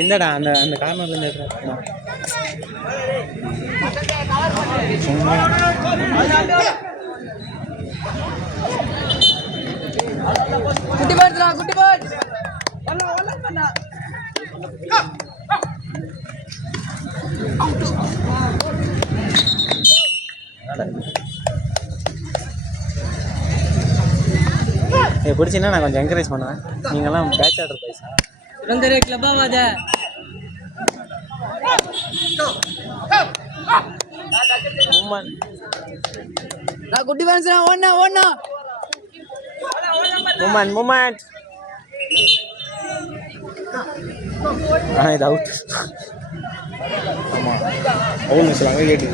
இந்தடா அந்த அந்த கார்னர்ல இருந்து குட்டி பாடுறா குட்டி பாடு பிடிச்சின்னா நான் கொஞ்சம் என்கரேஜ் பண்ணுவேன். நீங்கள்லாம் பேட்ச் ஆர்டர் பைசா சுரந்தரே கிளப்பாவாத நான் குட்டி பாடுறா ஓடனா ஓடனா மூமெண்ட் இது அவுட். ஆமாம் அவுட் சொல்லுவாங்க கேட்டு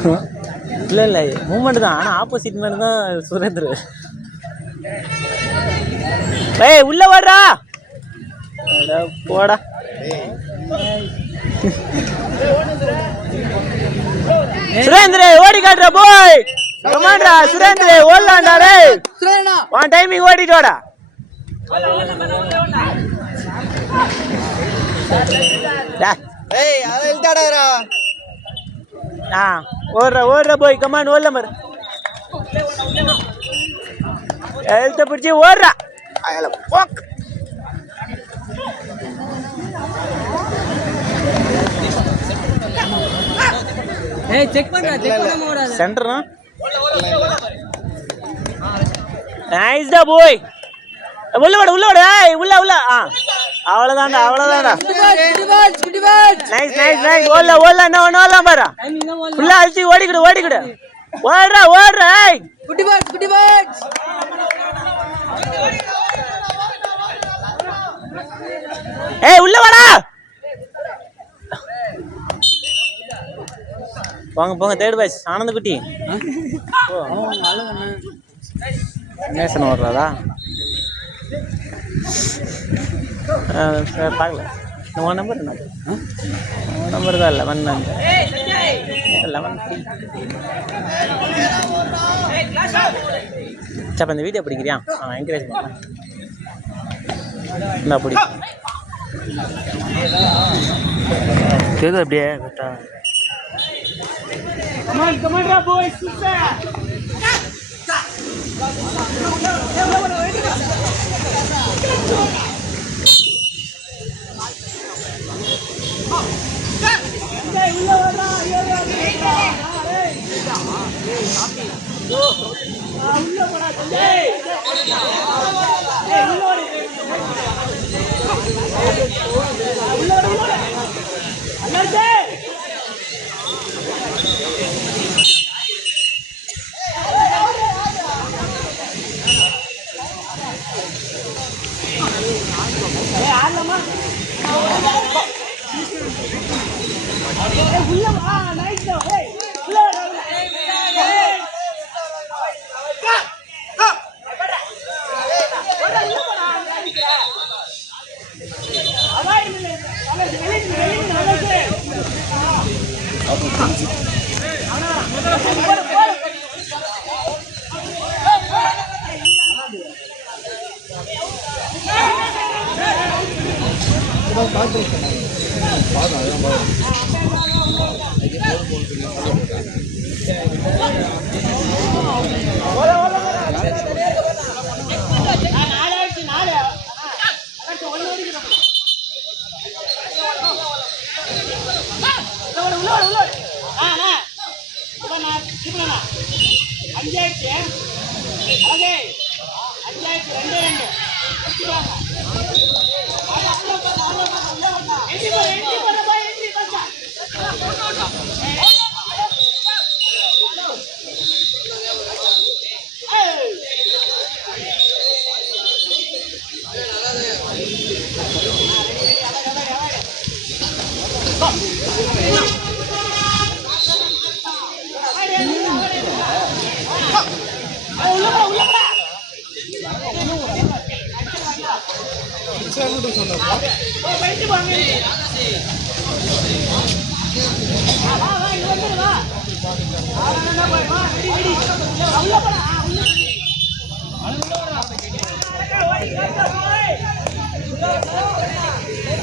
இல்லை இல்லை மூமெண்ட் தான். ஆனால் ஆப்போசிட் மேன் தான் சுரேந்தர். ஏய் உள்ள வாடா போடா. சுரேந்திர ஓடி காட்டுற போய் கமாண்டா. சுரேந்திர ஓடலாம்டா ரே. சுரேந்திரனா ஒன் டைமிங் ஓடிட்டு வாடா. ஏய் அத இழுத்தாடா. ஓடுற போய் கமாண்ட் ஓடல மறு எழுத்த பிடிச்சி ஓடுறா. ஏய் செக் பண்றா செக் பண்ணாம ஓடாத. சென்டர்னா நைஸ் டா போய். உள்ள வாடா ஏய் உள்ள அவ்வளவுதான்டா அவ்வளவுதான்டா. குட்டி பாட் நைஸ் ஓடல என்ன ஓடலாம் பாரு. ஃபுல்லா அழிச்சி ஓடிக்கிடு ஓடுறா ஏய் குட்டி பாட் ஏய் உள்ள வாடா. போங்க தேர்ட் பேட்ச் ஆனந்த குட்டி. நேசன் ஓடுறாதா பார்க்கல. உன் நம்பர் என்ன? நம்பர் தான் 11 சப்ப இந்த வீடியோ பிடிக்கிறியா? என்கரேஜ் பண்ண என்ன பிடி கேது அப்படியே கரெக்டா. கமாண்டா பாய் சூப்பர்.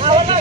Awan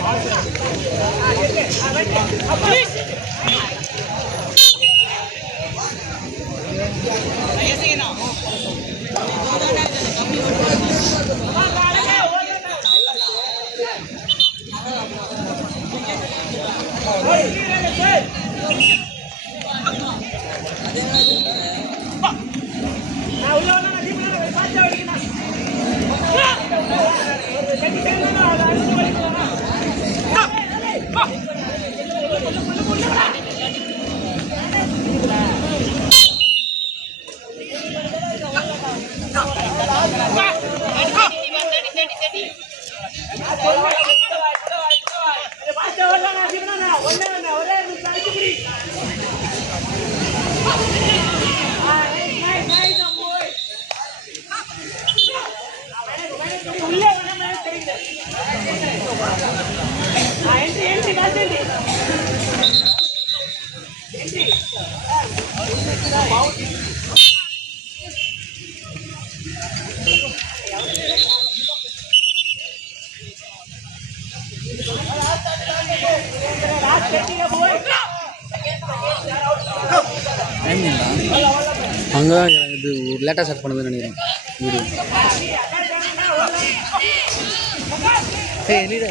அங்கே தான் இது ஒரு லேட்டாக ஸ்டார்ட் பண்ணதுன்னு நினைக்கிறேன் வீடியோ. எல்லிடா